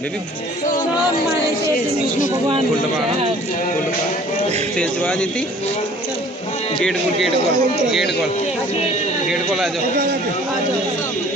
Baby gate gate gate gate को gate को gate को आ जाओ।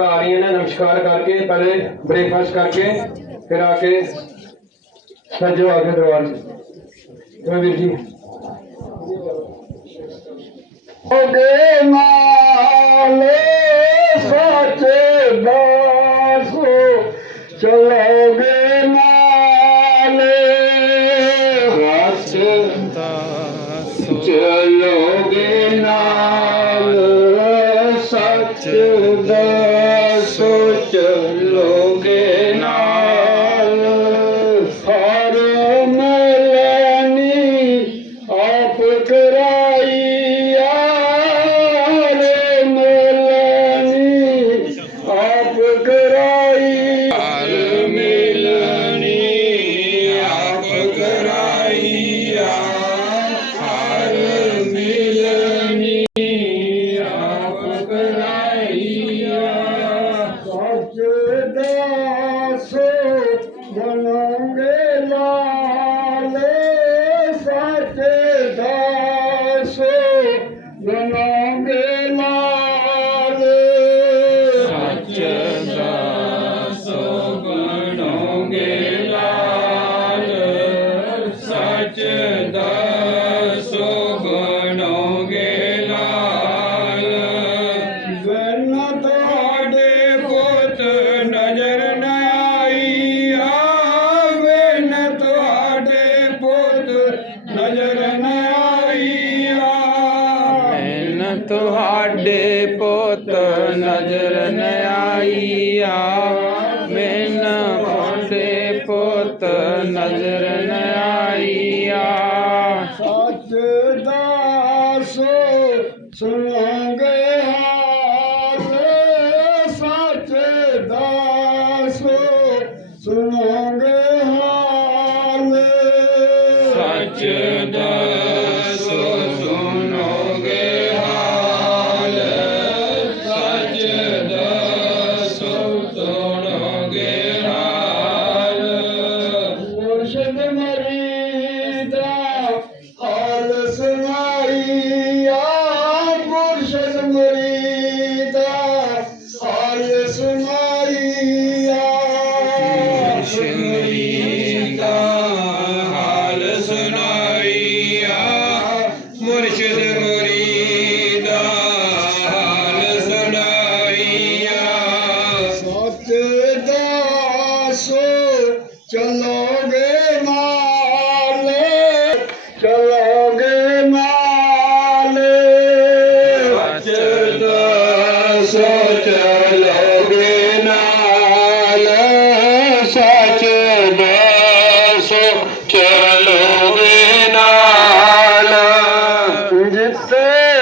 आ रही नमस्कार करके पहले ब्रेकफास्ट करके फिर आके सजो आगे दरबार रवीर जी सच दास चलोगे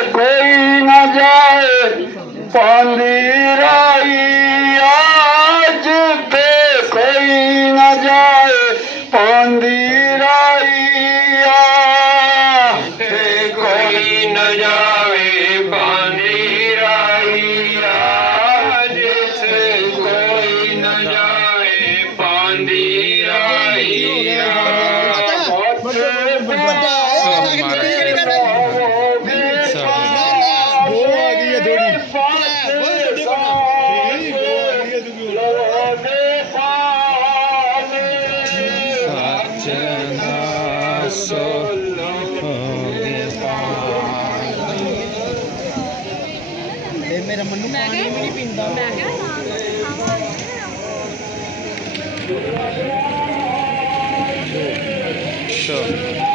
कोई न पंदीर कोई पे कोई ने पंदीर कोई ने पंदीर बे Sure.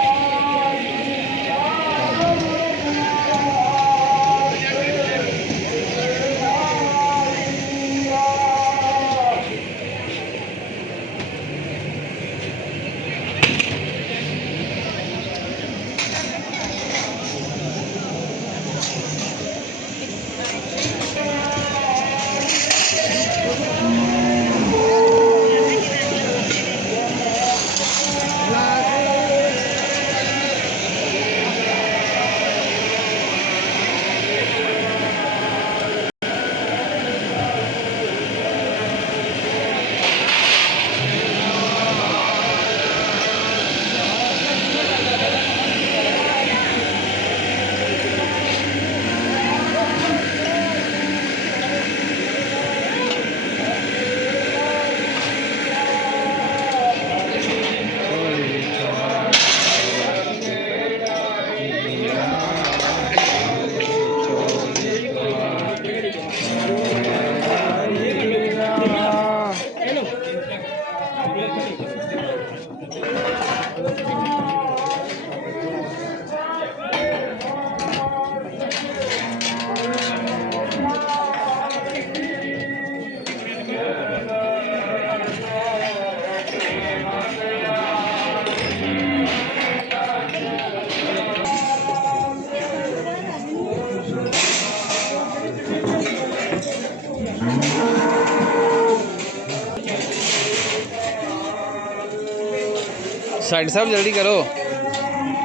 ਸਾਈਡ ਸਾਹਿਬ ਜਲਦੀ ਕਰੋ।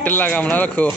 ਢਿੱਲਾ ਕੰਮ ਨਾ ਰੱਖੋ।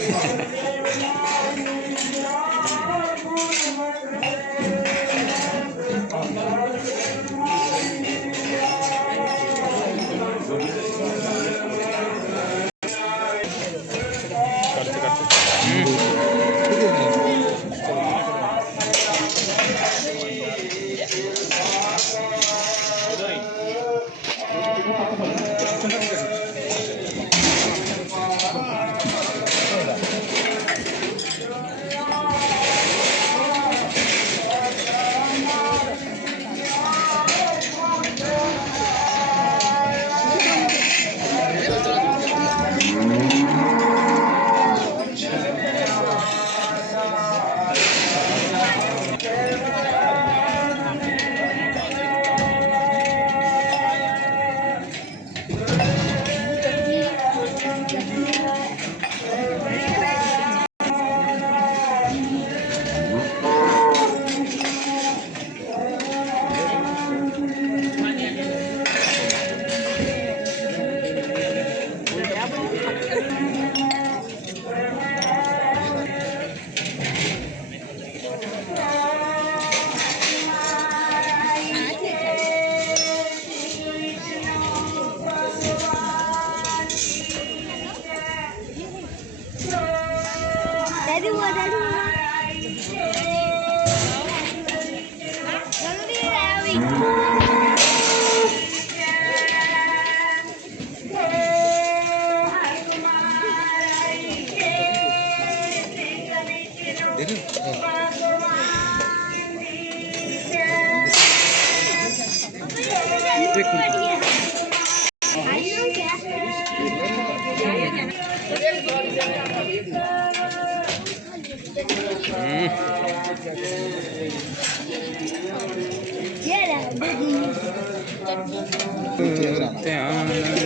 うん、